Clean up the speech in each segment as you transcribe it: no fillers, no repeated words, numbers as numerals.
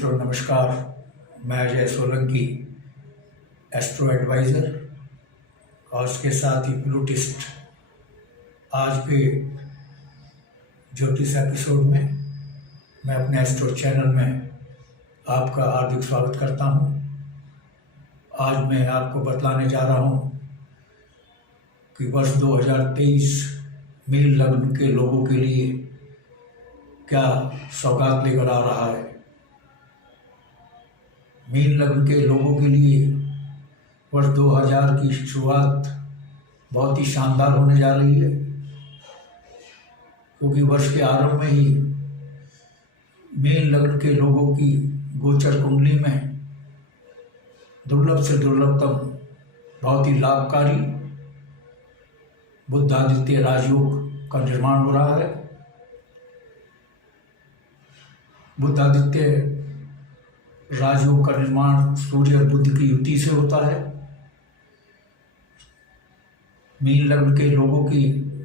तो नमस्कार, मैं अजय सोलंकी, एस्ट्रो एडवाइज़र और उसके साथ ही प्लूटिस्ट। आज के ज्योतिष एपिसोड में मैं अपने एस्ट्रो चैनल में आपका हार्दिक स्वागत करता हूं। आज मैं आपको बतलाने जा रहा हूं कि वर्ष 2023 मीन लग्न के लोगों के लिए क्या सौगात लेकर आ रहा है। मीन लग्न के लोगों के लिए वर्ष 2000 की शुरुआत बहुत ही शानदार होने जा रही है, क्योंकि वर्ष के आरंभ में ही मीन लग्न के लोगों की गोचर कुंडली में दुर्लभ से दुर्लभतम बहुत ही लाभकारी बुधादित्य राजयोग का निर्माण हो रहा है। बुधादित्य राजयोग का निर्माण सूर्य और बुध की युति से होता है। मीन लग्न के लोगों की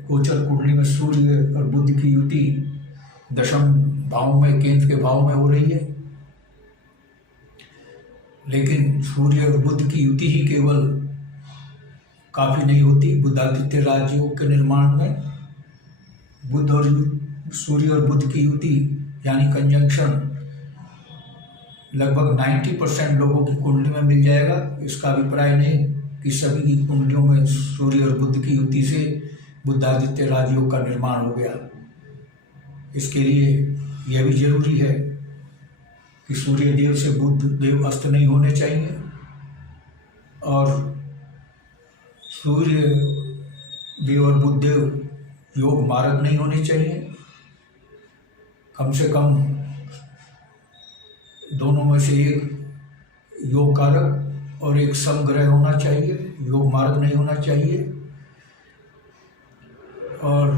गोचर कुंडली में सूर्य और बुध की युति दशम भाव में, केंद्र के भाव में हो रही है। लेकिन सूर्य और बुध की युति ही केवल काफी नहीं होती। बुधादित्य राजयोग के निर्माण में बुध और सूर्य और बुध की युति यानी कंजंक्शन लगभग 90% लोगों की कुंडली में मिल जाएगा। इसका अभिप्राय नहीं कि सभी की कुंडलियों में सूर्य और बुध की युति से बुधादित्य राजयोग का निर्माण हो गया। इसके लिए यह भी जरूरी है कि सूर्य देव से बुध देव अस्त नहीं होने चाहिए और सूर्य देव और बुध देव योग मार्ग नहीं होने चाहिए। कम से कम दोनों में से एक योग कारक और एक समग्रह होना चाहिए, योग मार्ग नहीं होना चाहिए। और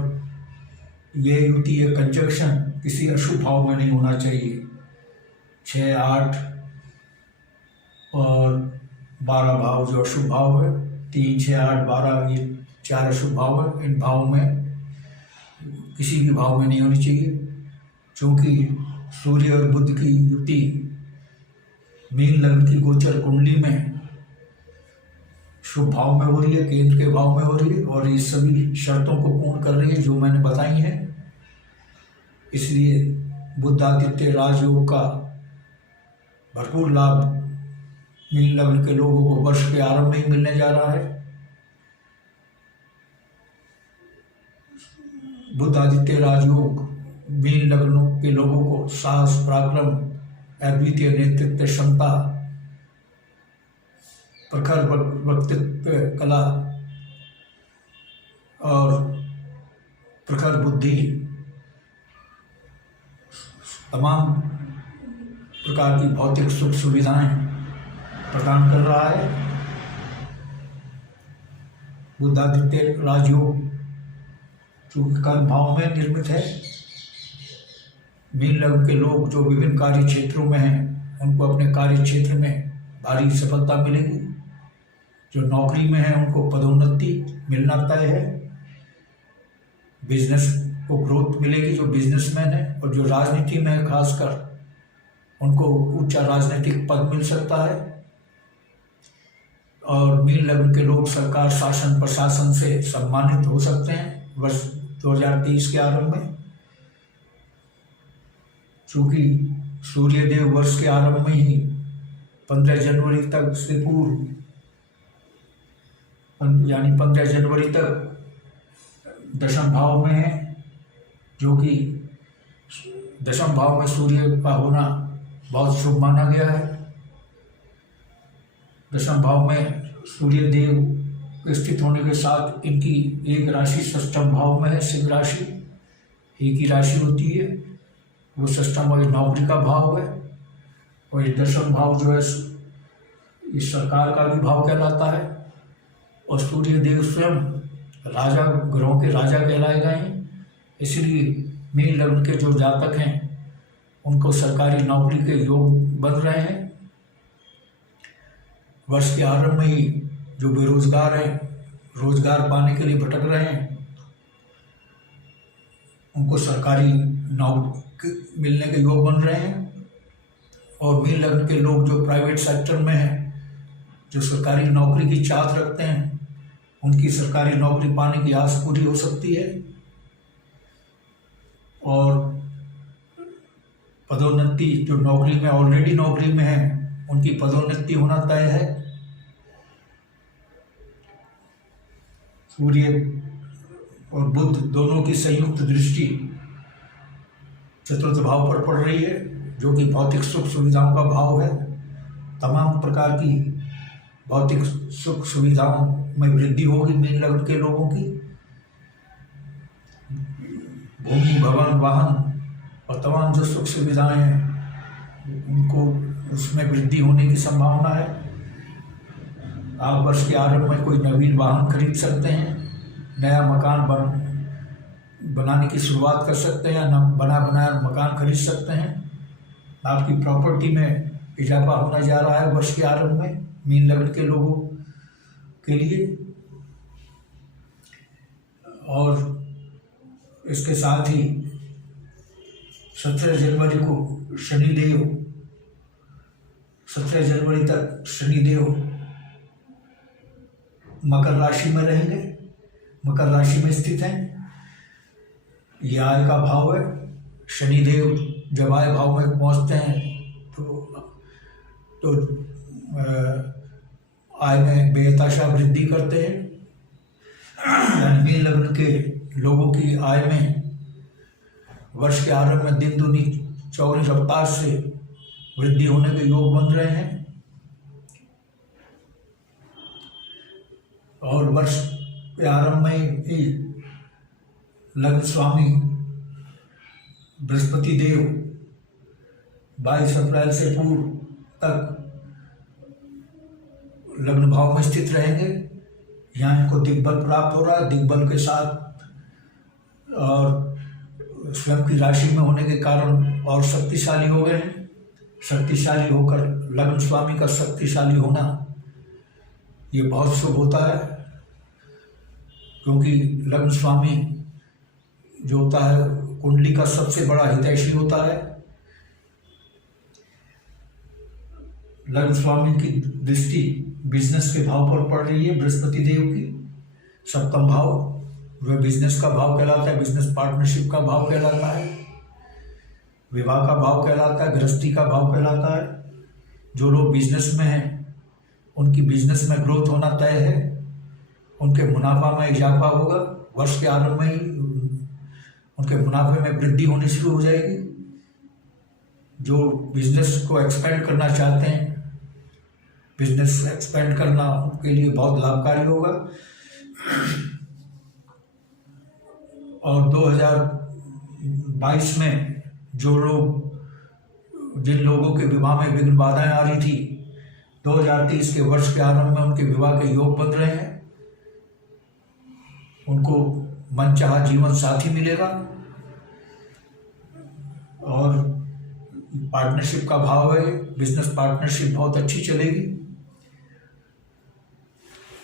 यह युति, यह कंजक्शन किसी अशुभ भाव में नहीं होना चाहिए। 6, 8 और 12 भाव जो अशुभ भाव है, 3, 6, 8, 12 ये 4 अशुभ भाव है। इन भाव में किसी भी भाव में नहीं होनी चाहिए, क्योंकि सूर्य और बुध की युति मीन लग्न की गोचर कुंडली में शुभ भाव में हो रही है, केंद्र के भाव में हो रही है और ये सभी शर्तों को पूर्ण कर रही है जो मैंने बताई हैं। इसलिए बुधादित्य राजयोग का भरपूर लाभ मीन लग्न के लोगों को वर्ष के आरंभ में ही मिलने जा रहा है। बुधादित्य राजयोग मीन लग्नों के लोगों को साहस, पराक्रम, अद्वितीय नेतृत्व क्षमता, प्रखर वक्तृत्व कला और प्रखर बुद्धि, तमाम प्रकार की भौतिक सुख सुविधाएं प्रदान कर रहा है। बुधादित्य राजयोग चूंकि कर्म भाव में निर्मित है, मीन लग्न के लोग जो विभिन्न कार्य क्षेत्रों में हैं उनको अपने कार्य क्षेत्र में भारी सफलता मिलेगी। जो नौकरी में है उनको पदोन्नति मिलना तय है। बिजनेस को ग्रोथ मिलेगी जो बिजनेसमैन है, और जो राजनीति में है खासकर उनको ऊंचा राजनीतिक पद मिल सकता है। और मीन लग्न के लोग सरकार, शासन, प्रशासन से सम्मानित हो सकते हैं वर्ष 2023 के आरंभ में। चूँकि सूर्यदेव वर्ष के आरंभ में ही 15 जनवरी तक से पूर्व यानी 15 जनवरी तक दशम भाव में है, जो कि दशम भाव में सूर्य का होना बहुत शुभ माना गया है। दशम भाव में सूर्यदेव स्थित होने के साथ इनकी एक राशि षष्ठम भाव में है, सिंह राशि एक ही राशि होती है, वो षष्ठम और नौकरी का भाव है। और ये दशम भाव जो है इस सरकार का भी भाव कहलाता है। और सूर्य देव स्वयं राजा, ग्रहों के राजा कहलाए गए हैं। इसलिए मीन लग्न के जो जातक हैं उनको सरकारी नौकरी के योग बन रहे हैं। वर्ष के आरंभ में ही जो बेरोजगार हैं, रोजगार पाने के लिए भटक रहे हैं, उनको सरकारी नौकरी मिलने के योग बन रहे हैं। और मीन लग्न के लोग जो प्राइवेट सेक्टर में हैं, जो सरकारी नौकरी की चाहत रखते हैं, उनकी सरकारी नौकरी पाने की आस पूरी हो सकती है। और पदोन्नति, जो नौकरी में ऑलरेडी नौकरी में है, उनकी पदोन्नति होना तय है। सूर्य और बुध दोनों की संयुक्त दृष्टि चतुर्थ भाव पर पड़ रही है, जो कि भौतिक सुख सुविधाओं का भाव है। तमाम प्रकार की भौतिक सुख सुविधाओं में वृद्धि होगी मीन लग्न के लोगों की। भूमि, भवन, वाहन और तमाम जो सुख सुविधाएं हैं, उनको उसमें वृद्धि होने की संभावना है। आप वर्ष के आरंभ में कोई नवीन वाहन खरीद सकते हैं, नया मकान बनाने की शुरुआत कर सकते हैं, या बना बनाया मकान खरीद सकते हैं। आपकी प्रॉपर्टी में इजाफा होने जा रहा है वर्ष के आरंभ में मीन लग्न के लोगों के लिए। और इसके साथ ही 17 जनवरी को शनिदेव, 17 जनवरी तक शनिदेव मकर राशि में रहेंगे, मकर राशि में स्थित हैं। यह आय का भाव है। शनिदेव जब आय भाव में पहुंचते हैं तो आय में बेहताशा वृद्धि करते हैं। यानी मीन लग्न के लोगों की आय में वर्ष के आरंभ में दिन दुनी चौगुनी रफ्तार से वृद्धि होने के योग बन रहे हैं। और वर्ष के आरंभ में ही लग्न स्वामी बृहस्पति देव 22 अप्रैल से पूर्व तक लग्न भाव में स्थित रहेंगे। यहाँ इनको दिग्बल प्राप्त हो रहा है। दिग्बल के साथ और स्वयं की राशि में होने के कारण और शक्तिशाली हो गए हैं। शक्तिशाली होकर लग्न स्वामी का शक्तिशाली होना ये बहुत शुभ होता है, क्योंकि लग्न स्वामी जो होता है कुंडली का सबसे बड़ा हितैषी होता है। लग्न स्वामी की दृष्टि बिजनेस के भाव पर पड़ रही है, बृहस्पति देव की। सप्तम भाव वह बिजनेस का भाव कहलाता है, बिजनेस पार्टनरशिप का भाव कहलाता है, विवाह का भाव कहलाता है, गृहस्थी का भाव कहलाता है। जो लोग बिजनेस में हैं उनकी बिजनेस में ग्रोथ होना तय है, उनके मुनाफा में इजाफा होगा। वर्ष के आरंभ में ही उनके मुनाफे में वृद्धि होनी शुरू हो जाएगी। जो बिजनेस को एक्सपेंड करना चाहते हैं, बिजनेस एक्सपेंड करना उनके लिए बहुत लाभकारी होगा। और 2022 में जिन लोगों के विवाह में विघ्न बाधाएं आ रही थी, 2023 के वर्ष के आरंभ में उनके विवाह के योग बन रहे हैं। उनको मनचाहा जीवन साथी मिलेगा और पार्टनरशिप का भाव है। बिजनेस पार्टनरशिप बहुत अच्छी चलेगी।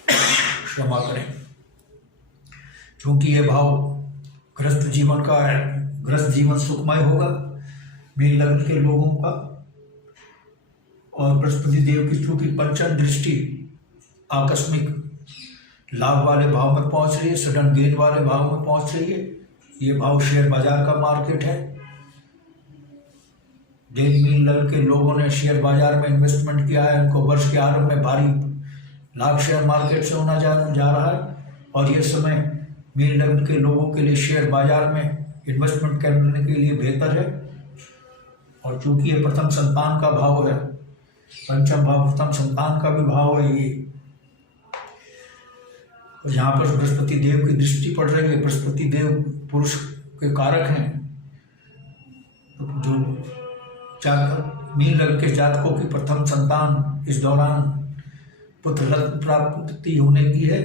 क्षमा करें, क्योंकि यह भाव गृहस्थ जीवन का है। गृहस्थ जीवन सुखमय होगा मीन लग्न के लोगों का। और बृहस्पति देव की चूंकि पंचम दृष्टि आकस्मिक लाभ वाले भाव में पहुंच रही है, सडन गेन वाले भाव में पहुंच रही है। ये भाव शेयर बाजार का मार्केट है। जिन मीन लग्न के लोगों ने शेयर बाजार में इन्वेस्टमेंट किया है, उनको वर्ष के आरंभ में भारी लाभ शेयर मार्केट से होना जा रहा है। और ये समय मीन लग्न के लोगों के लिए शेयर बाजार में इन्वेस्टमेंट करने के लिए बेहतर है। और चूंकि ये प्रथम संतान का भाव है, पंचम भाव प्रथम संतान का भी भाव है ये, और यहाँ पर बृहस्पति देव की दृष्टि पड़ रही है। बृहस्पति देव पुरुष के कारक हैं। जो मीन लग्न के जातकों की प्रथम संतान इस दौरान पुत्र रत्न प्राप्ति होने की है।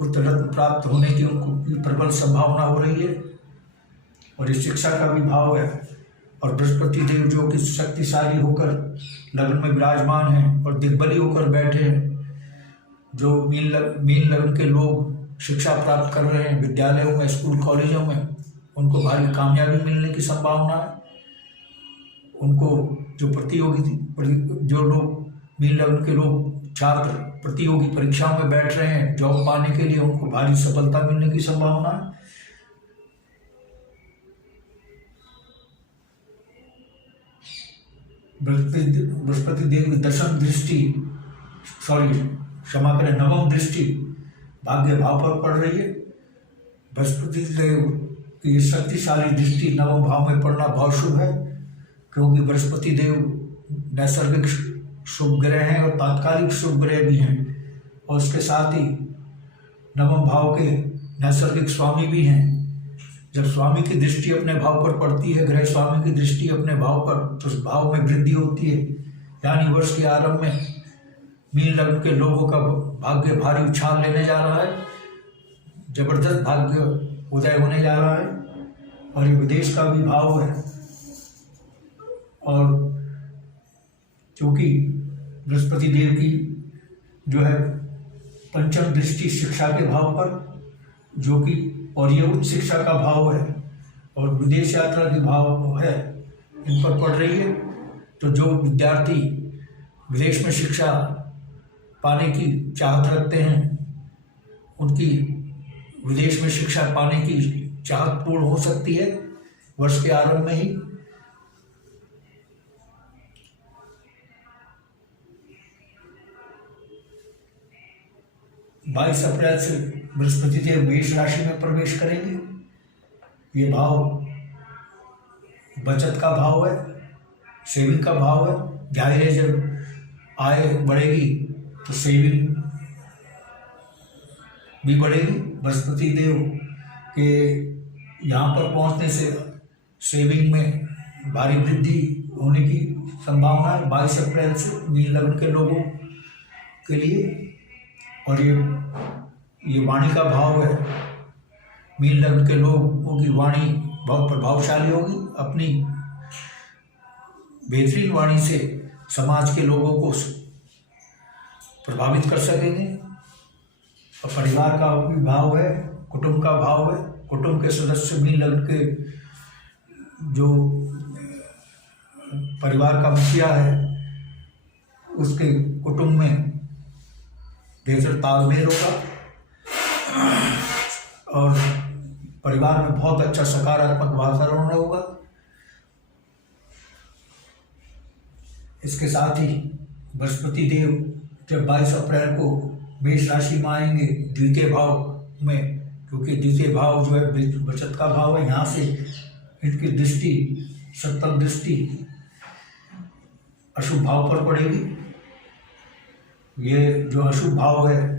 पुत्र रत्न प्राप्त होने की उनको प्रबल संभावना हो रही है। और ये शिक्षा का भी भाव है। और बृहस्पति देव जो कि शक्तिशाली होकर लग्न में विराजमान हैं और दिग्बली होकर बैठे हैं। जो मीन लग्न के लोग शिक्षा प्राप्त कर रहे हैं विद्यालयों में, स्कूल कॉलेजों में, उनको भारी कामयाबी मिलने की संभावना है। उनको जो जो लोग मीन लग्न के लोग छात्र प्रतियोगी परीक्षाओं में बैठ रहे हैं जॉब पाने के लिए, उनको भारी सफलता मिलने की संभावना है। बृहस्पति देव की दशम दृष्टि, क्षमा करें, नवम दृष्टि भाग्य भाव पर पड़ रही है। बृहस्पति देव की शक्तिशाली दृष्टि नवम भाव में पड़ना बहुत शुभ है, क्योंकि बृहस्पति देव नैसर्गिक शुभ ग्रह हैं और तात्कालिक शुभ ग्रह भी हैं, और उसके साथ ही नवम भाव के नैसर्गिक स्वामी भी हैं। जब स्वामी की दृष्टि अपने भाव पर पड़ती है, ग्रह स्वामी की दृष्टि अपने भाव पर, तो उस भाव में वृद्धि होती है। यानी वर्ष के आरंभ में मीन लग्न के लोगों का भाग्य भारी उछाल लेने जा रहा है, जबरदस्त भाग्य उदय होने जा रहा है, और ये विदेश का भी भाव है। और क्योंकि बृहस्पति देव की जो है पंचम दृष्टि शिक्षा के भाव पर, जो कि और ये उच्च शिक्षा का भाव है और विदेश यात्रा के भाव है, इन पर पड़ रही है। तो जो विद्यार्थी विदेश में शिक्षा पाने की चाहत रखते हैं, उनकी विदेश में शिक्षा पाने की चाहत पूर्ण हो सकती है वर्ष के आरंभ में ही। बाईस अप्रैल से बृहस्पति देव मेष राशि में प्रवेश करेंगे। ये भाव बचत का भाव है, सेविंग का भाव है। जाहिर है जब आय बढ़ेगी तो सेविंग भी बढ़ेगी। बृहस्पति देव के यहाँ पर पहुँचने से सेविंग में भारी वृद्धि होने की संभावना है 22 अप्रैल से मीन लग्न के लोगों के लिए। और ये वाणी का भाव है। मीन लग्न के लोगों की वाणी बहुत प्रभावशाली होगी। अपनी बेहतरीन वाणी से समाज के लोगों को प्रभावित कर सकेंगे। और परिवार का भी भाव है, कुटुंब का भाव है। कुटुंब के सदस्य मीन लग्न के जो परिवार का मुखिया है, उसके कुटुंब में बेहतर तालमेल होगा और परिवार में बहुत अच्छा सकारात्मक वातावरण होगा। इसके साथ ही बृहस्पति देव जब 22 अप्रैल को मेष राशि में आएंगे द्वितीय भाव में, क्योंकि द्वितीय भाव जो है बचत का भाव है, यहाँ से इनकी दृष्टि सप्तम दृष्टि अशुभ भाव पर पड़ेगी। ये जो अशुभ भाव है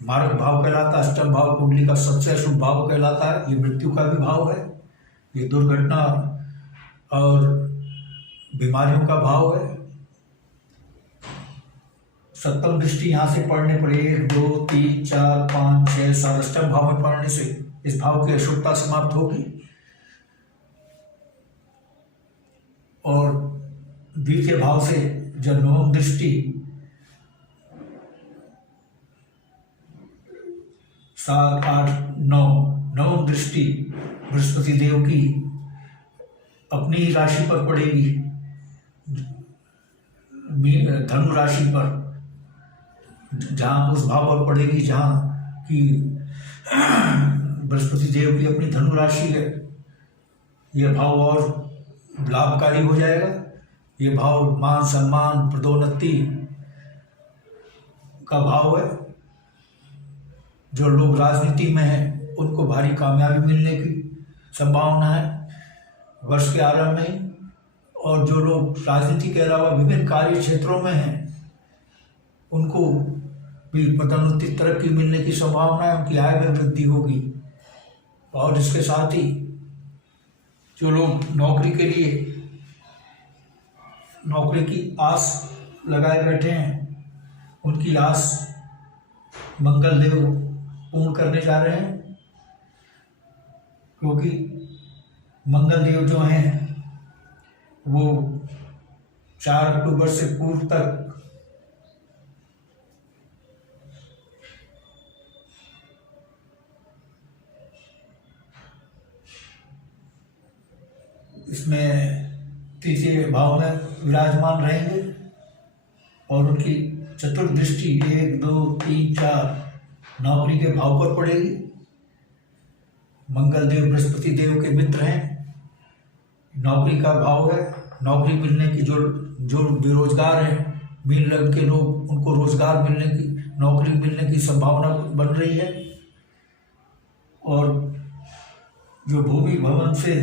मार्ग भाव कहलाता है। अष्टम भाव कुंडली का सबसे अशुभ भाव कहलाता है। ये मृत्यु का भी भाव है। ये दुर्घटना और बीमारियों का भाव है। सप्तम दृष्टि यहाँ से पढ़ने पर 1, 2, 3, 4, 5, 6, 7 अष्टम भाव में पढ़ने से इस भाव की अशुभता समाप्त होगी। और द्वितीय भाव से जब नवम दृष्टि 7, 8, 9 नवम दृष्टि बृहस्पति देव की अपनी राशि पर पड़ेगी, धनु राशि पर, जहाँ उस भाव पर पड़ेगी जहाँ की बृहस्पति देव की अपनी धनु राशि है। यह भाव और लाभकारी हो जाएगा। ये भाव मान सम्मान पदोन्नति का भाव है। जो लोग राजनीति में हैं उनको भारी कामयाबी मिलने की संभावना है वर्ष के आरंभ में। और जो लोग राजनीति के अलावा विभिन्न कार्य क्षेत्रों में हैं उनको भी पदोन्नति तरक्की मिलने की संभावना है। उनकी आय में वृद्धि होगी। और इसके साथ ही जो लोग नौकरी के लिए नौकरी की आस लगाए बैठे हैं, उनकी आस मंगल देव पूर्ण करने जा रहे हैं। क्योंकि मंगल देव जो हैं वो 4 अक्टूबर से पूर्व तक इसमें तृतीय भाव में विराजमान रहेंगे और उनकी चतुर्दृष्टि 1, 2, 3, 4 नौकरी के भाव पर पड़ेगी। मंगल देव बृहस्पति देव के मित्र हैं, नौकरी का भाव है। नौकरी मिलने की जो बेरोजगार हैं, मीन लग्न के लोग, उनको रोजगार मिलने की, नौकरी मिलने की संभावना बन रही है। और जो भूमि भवन से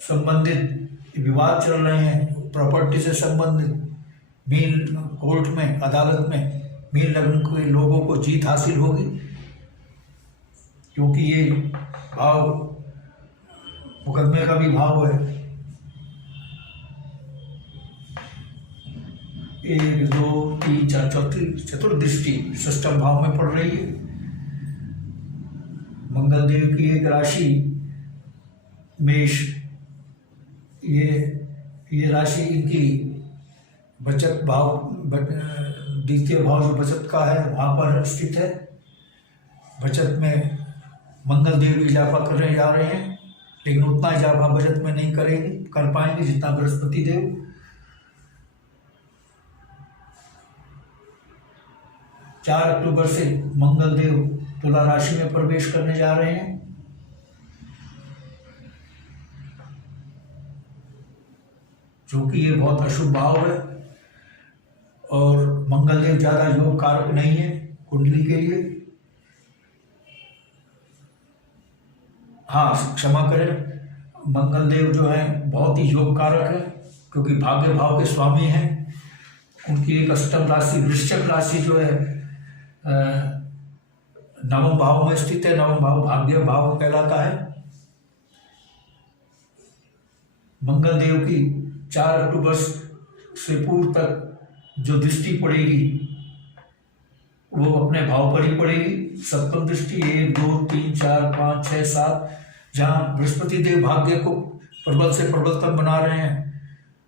संबंधित विवाद चल रहे हैं, प्रॉपर्टी से संबंधित, मीन कोर्ट में, अदालत में मीन लग्न के लोगों को जीत हासिल होगी, क्योंकि ये भाव मुकदमे का भी भाव है। 1, 2, 3, 4 चतुर्दृष्टि षष्ठम भाव में पड़ रही है। मंगल देव की एक राशि मेष, ये राशि इनकी बचत भाव, द्वितीय भाव जो बचत का है वहाँ पर स्थित है। बचत में मंगल देव इजाफा करने जा रहे हैं, लेकिन उतना इजाफा बचत में नहीं कर पाएंगे जितना बृहस्पति देव। 4 अक्टूबर से मंगल देव तुला राशि में प्रवेश करने जा रहे हैं। क्योंकि ये बहुत अशुभ भाव है और मंगल देव ज्यादा योग कारक नहीं है कुंडली के लिए। हाँ, क्षमा करें, मंगल देव जो है बहुत ही योग कारक है, क्योंकि भाग्य भाव के स्वामी हैं। उनकी एक अष्टम राशि वृश्चिक राशि जो है नवम भाव में स्थित है। नवम भाव भाग्य भाव कहलाता है। मंगल देव की 4 अक्टूबर से पूर्व तक जो दृष्टि पड़ेगी वो अपने भाव पर ही पड़ेगी। सप्तम दृष्टि 1, 2, 3, 4, 5, 6, 7, जहाँ बृहस्पति देव भाग्य को प्रबल से प्रबलतम बना रहे हैं,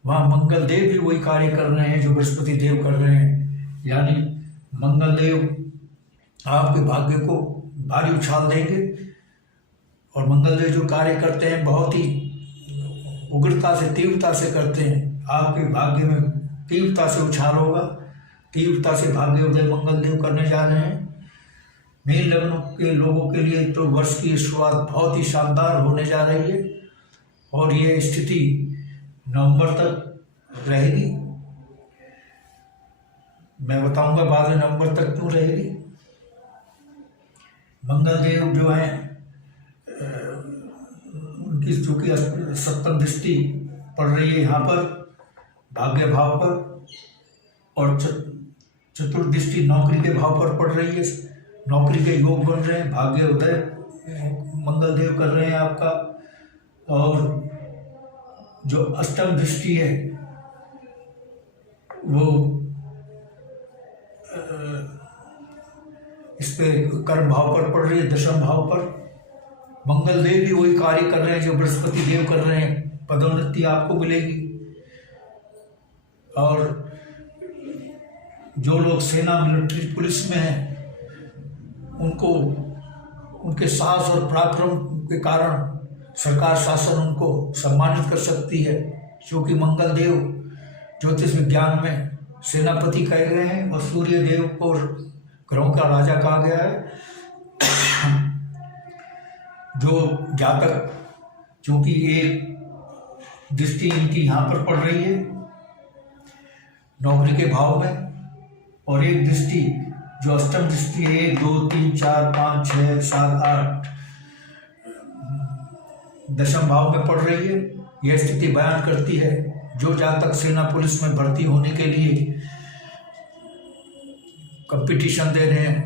वहाँ मंगल देव भी वही कार्य कर रहे हैं जो बृहस्पति देव कर रहे हैं। यानी मंगल देव आपके भाग्य को भारी उछाल देंगे। और मंगल देव जो कार्य करते हैं बहुत ही उग्रता से, तीव्रता से करते हैं। आपके भाग्य में तीव्रता से उछाल होगा, तीव्रता से भाग्य उदय मंगल देव करने जा रहे हैं। मीन लग्न के लोगों के लिए तो वर्ष की शुरुआत बहुत ही शानदार होने जा रही है और ये स्थिति नवंबर तक रहेगी। मैं बताऊंगा बाद में नवंबर तक क्यों रहेगी। मंगल देव जो है उनकी चूंकि सप्तम दृष्टि पड़ रही है यहाँ पर भाग्य भाव पर, और चतुर्दृष्टि नौकरी के भाव पर पड़ रही है। नौकरी के योग बन रहे हैं, भाग्य उदय मंगल देव कर रहे हैं आपका। और जो अष्टम दृष्टि है वो इस पे कर्म भाव पर पड़ रही है, दशम भाव पर। मंगल देव भी वही कार्य कर रहे हैं जो बृहस्पति देव कर रहे हैं, पदोन्नति आपको मिलेगी। और जो लोग सेना, मिलिट्री, पुलिस में हैं, उनको उनके साहस और पराक्रम के कारण सरकार शासन उनको सम्मानित कर सकती है, क्योंकि मंगल देव ज्योतिष विज्ञान में सेनापति कहे गए हैं और सूर्य देव को ग्रहों का राजा कहा गया है। जो जातक, क्योंकि एक दृष्टि इनकी यहाँ पर पड़ रही है नौकरी के भाव में, और एक दृष्टि जो अष्टम दृष्टि है 1, 2, 3, 4, 5, 6, 7, 8 दशम भाव में पड़ रही है। यह स्थिति बयान करती है जो जातक सेना पुलिस में भर्ती होने के लिए कंपटीशन दे रहे हैं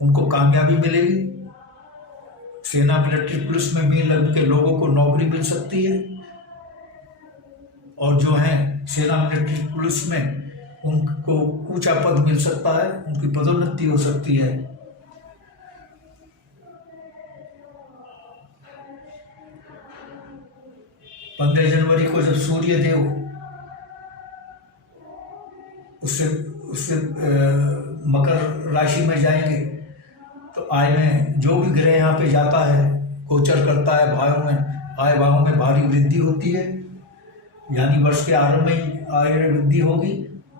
उनको कामयाबी मिलेगी। सेना, मिलिट्री, पुलिस में मीन लग्न के लोगों को नौकरी मिल सकती है, और जो हैं सेना, मिलिट्री, पुलिस में उनको ऊंचा पद मिल सकता है, उनकी पदोन्नति हो सकती है। पंद्रह जनवरी को जब सूर्य देव उससे मकर राशि में जाएंगे, तो आय में जो भी ग्रह यहाँ पे जाता है, गोचर करता है भाव में, आय भाव में भारी वृद्धि होती है। यानी वर्ष के आरंभ में ही आय वृद्धि होगी।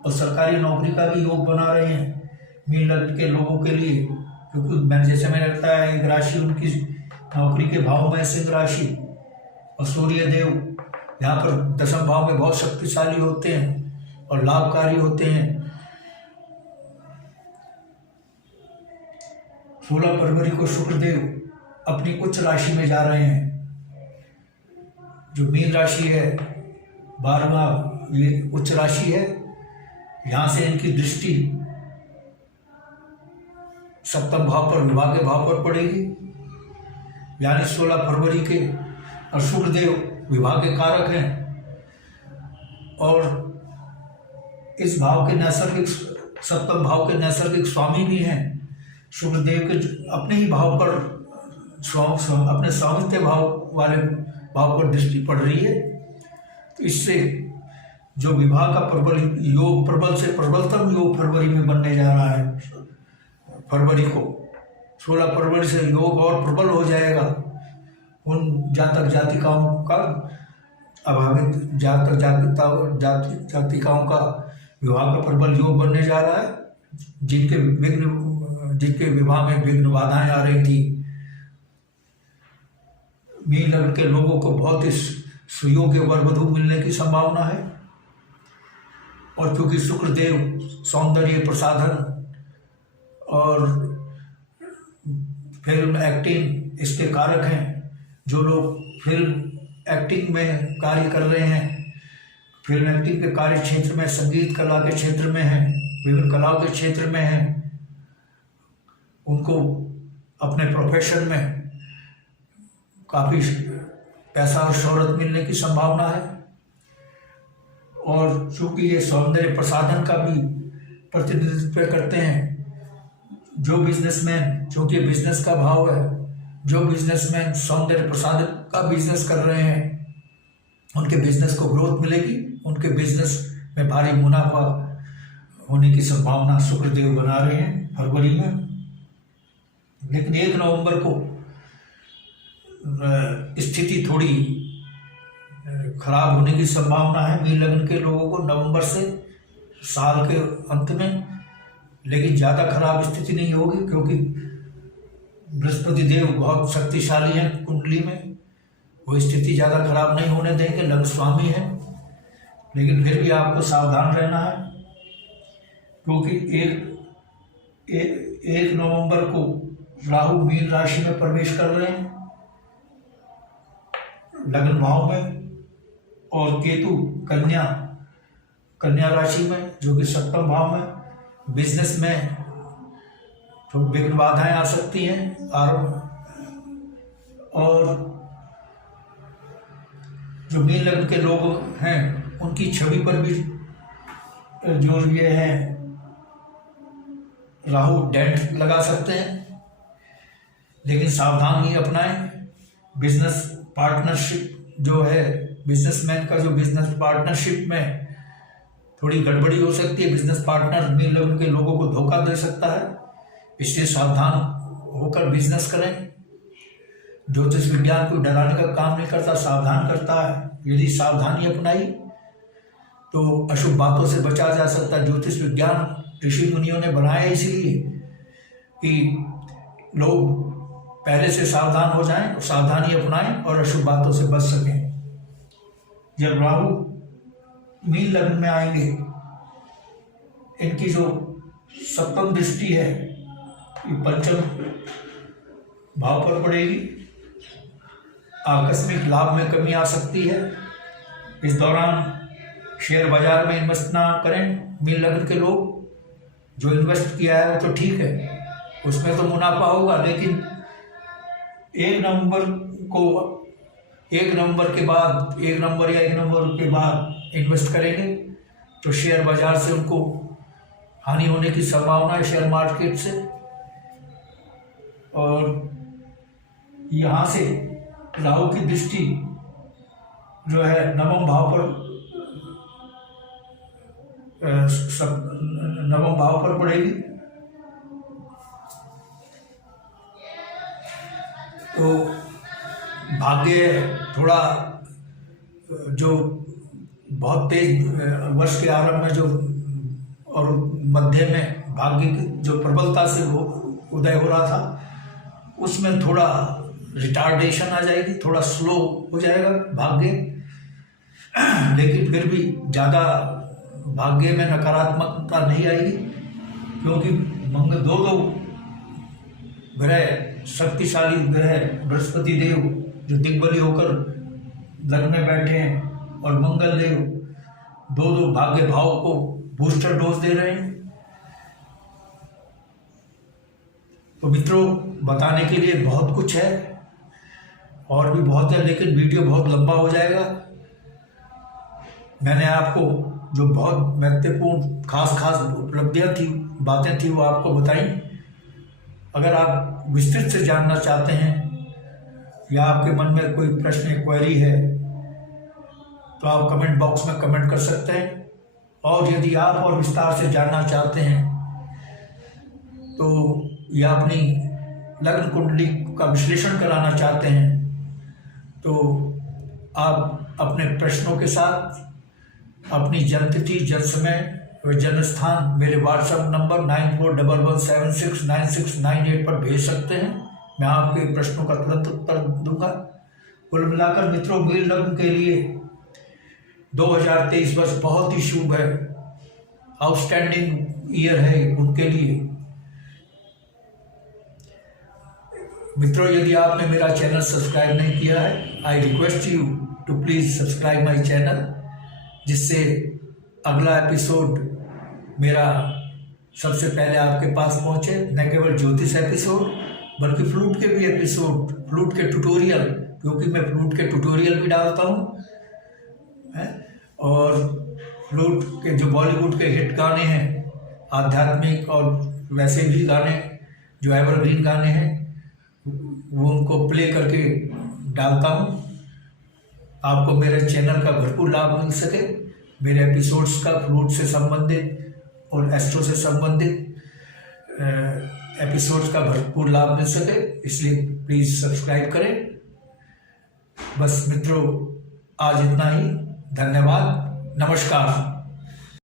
और सरकारी नौकरी का भी योग बना रहे हैं मीन लग्न के लोगों के लिए, क्योंकि मैंने लगता है एक राशि उनकी नौकरी के भाव में सिंह राशि, और सूर्य देव यहाँ पर दशम भाव में बहुत शक्तिशाली होते हैं और लाभकारी होते हैं। 16 फरवरी को शुक्रदेव अपनी उच्च राशि में जा रहे हैं, जो मीन राशि है 12वां ये उच्च राशि है। यहाँ से इनकी दृष्टि सप्तम भाव पर, विभाग के भाव पर पड़ेगी, यानी 16 फरवरी के। और शुक्रदेव विभाग के कारक हैं और इस भाव के नैसर्गिक, सप्तम भाव के नैसर्गिक स्वामी भी हैं। शुक्रदेव के अपने ही भाव पर, अपने स्वामित्व भाव वाले भाव पर दृष्टि पड़ रही है। तो इससे जो विवाह का प्रबल योग, प्रबल से प्रबलतम योग फरवरी में बनने जा रहा है। फरवरी को 16 फरवरी से योग और प्रबल हो जाएगा। उन जातक जातिकाओं का, अभावित जातक जातिकाओं का विवाह का प्रबल योग बनने जा रहा है, जिनके विवाह में विघ्न बाधाएं आ रही थी। मीन लग्न के लोगों को बहुत ही सुयोग्य वर वधू मिलने की संभावना है। और क्योंकि शुक्रदेव सौंदर्य प्रसाधन और फिल्म एक्टिंग इसके कारक हैं, जो लोग फिल्म एक्टिंग में कार्य कर रहे हैं, फिल्म एक्टिंग के कार्य क्षेत्र में, संगीत कला के क्षेत्र में हैं, विभिन्न कलाओं के क्षेत्र में हैं, उनको अपने प्रोफेशन में काफ़ी पैसा और शोहरत मिलने की संभावना है। और चूंकि ये सौंदर्य प्रसाधन का भी प्रतिनिधित्व करते हैं, जो बिजनेसमैन, चूंकि बिजनेस का भाव है, जो बिजनेसमैन सौंदर्य प्रसाधन का बिजनेस कर रहे हैं, उनके बिजनेस को ग्रोथ मिलेगी, उनके बिजनेस में भारी मुनाफा होने की संभावना शुक्रदेव बना रहे हैं फरवरी में। लेकिन 1 नवंबर को स्थिति थोड़ी खराब होने की संभावना है मीन लग्न के लोगों को, नवंबर से साल के अंत में। लेकिन ज़्यादा खराब स्थिति नहीं होगी, क्योंकि बृहस्पति देव बहुत शक्तिशाली हैं कुंडली में, वो स्थिति ज़्यादा खराब नहीं होने देंगे, लग्न स्वामी है। लेकिन फिर भी आपको सावधान रहना है, क्योंकि एक नवंबर को राहु मीन राशि में प्रवेश कर रहे हैं लग्न भाव में, और केतु कन्या राशि में, जो कि सप्तम भाव में। बिजनेस में तो विघ्न बाधाएं आ सकती हैं और जो मीन लग्न के लोग हैं उनकी छवि पर भी जो ये है राहु डेंट लगा सकते हैं। लेकिन सावधानी अपनाएं। बिजनेस पार्टनरशिप जो है, बिजनेसमैन का जो बिजनेस पार्टनरशिप में थोड़ी गड़बड़ी हो सकती है। बिजनेस पार्टनर मीन लग्न के लोगों को धोखा दे सकता है, इसलिए सावधान होकर बिजनेस करें। ज्योतिष विज्ञान को डराने का काम नहीं करता, सावधान करता है। यदि सावधानी अपनाई तो अशुभ बातों से बचा जा सकता है। ज्योतिष विज्ञान ऋषि मुनियों ने बनाया इसलिए कि लोग पहले से सावधान हो जाएं, सावधानी अपनाएं और अशुभ बातों से बच सकें। जब राहु मीन लग्न में आएंगे, इनकी जो सप्तम दृष्टि है ये पंचम भाव पर पड़ेगी। आकस्मिक लाभ में कमी आ सकती है। इस दौरान शेयर बाजार में इन्वेस्ट ना करें मीन लग्न के लोग। जो इन्वेस्ट किया है वो तो ठीक है, उसमें तो मुनाफा होगा, लेकिन 1 नवंबर के बाद 1 नवंबर के बाद इन्वेस्ट करेंगे तो शेयर बाजार से उनको हानि होने की संभावना है, शेयर मार्केट से। और यहाँ से राहु की दृष्टि जो है नवम भाव पर पड़ेगी। तो भाग्य थोड़ा जो बहुत तेज वर्ष के आरंभ में जो और मध्य में भाग्य की जो प्रबलता से वो उदय हो रहा था, उसमें थोड़ा रिटार्डेशन आ जाएगी, थोड़ा स्लो हो जाएगा भाग्य, लेकिन फिर भी ज़्यादा भाग्य में नकारात्मकता नहीं आएगी, क्योंकि मंगल दो ग्रह, शक्तिशाली ग्रह बृहस्पति देव जो दिग्बली होकर लग्न में बैठे हैं और मंगल देव दो भाग्य भाव को बूस्टर डोज दे रहे हैं। तो मित्रों, बताने के लिए बहुत कुछ है और भी बहुत है, लेकिन वीडियो बहुत लंबा हो जाएगा। मैंने आपको जो बहुत महत्वपूर्ण खास उपलब्धियां थी, बातें थी, वो आपको बताई। अगर आप विस्तृत से जानना चाहते हैं या आपके मन में कोई प्रश्न या क्वेरी है तो आप कमेंट बॉक्स में कमेंट कर सकते हैं। और यदि आप और विस्तार से जानना चाहते हैं तो या अपनी लग्न कुंडली का विश्लेषण कराना चाहते हैं तो आप अपने प्रश्नों के साथ अपनी जन्मतिथि, जन्म समय व जन्म स्थान मेरे व्हाट्सएप नंबर 9411769698 पर भेज सकते हैं। मैं आपके प्रश्नों का तुरंत उत्तर दूंगा। कुल मिलाकर मित्रों, मीन लग्न के लिए 2023 वर्ष बहुत ही शुभ है, आउटस्टैंडिंग ईयर है उनके लिए। मित्रों, यदि आपने मेरा चैनल सब्सक्राइब नहीं किया है, I request you to please subscribe my channel, जिससे अगला एपिसोड मेरा सबसे पहले आपके पास पहुंचे। न केवल ज्योतिष एपिसोड बल्कि फ्लूट के भी एपिसोड, फ्लूट के ट्यूटोरियल, क्योंकि मैं फ्लूट के ट्यूटोरियल भी डालता हूँ, और फ्लूट के जो बॉलीवुड के हिट गाने हैं, आध्यात्मिक और वैसे भी गाने जो एवरग्रीन गाने हैं, वो उनको प्ले करके डालता हूँ। आपको मेरे चैनल का भरपूर लाभ मिल सके, मेरे एपिसोड्स का फ्लूट से संबंधित और एस्ट्रो से संबंधित एपिसोड्स का भरपूर लाभ मिल सके, इसलिए प्लीज़ सब्सक्राइब करें। बस मित्रों, आज इतना ही। धन्यवाद, नमस्कार।